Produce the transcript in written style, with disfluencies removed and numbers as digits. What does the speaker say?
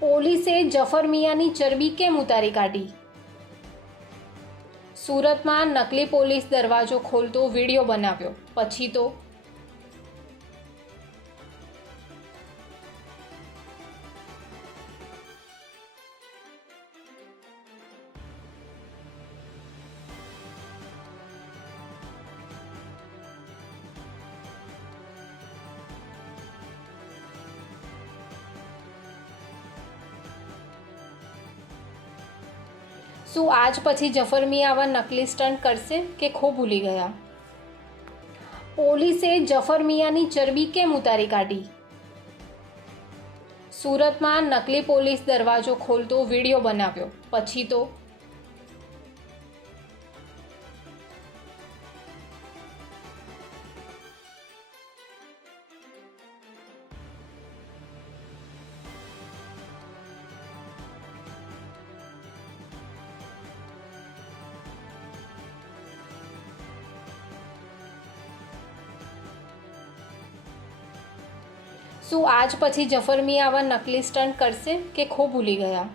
પોલીસે જફર મિયાની ચરબી કેમ ઉતારી કાઢી? સુરતમાં નકલી પોલીસ દરવાજો ખોલતો વિડીયો બનાવ્યો, પછી તો શું આજ પછી જફર મિયા આવા નકલી સ્ટન્ટ કરશે કે ખો ભૂલી ગયા? પોલીસે જફર મિયાની ચરબી કેમ ઉતારી કાઢી? સુરતમાં નકલી પોલીસ દરવાજો ખોલતો વિડીયો બનાવ્યો, પછી તો શું આજ પછી જફર મિયા આવા નકલી સ્ટન્ટ કરશે કે ખો ભૂલી ગયા?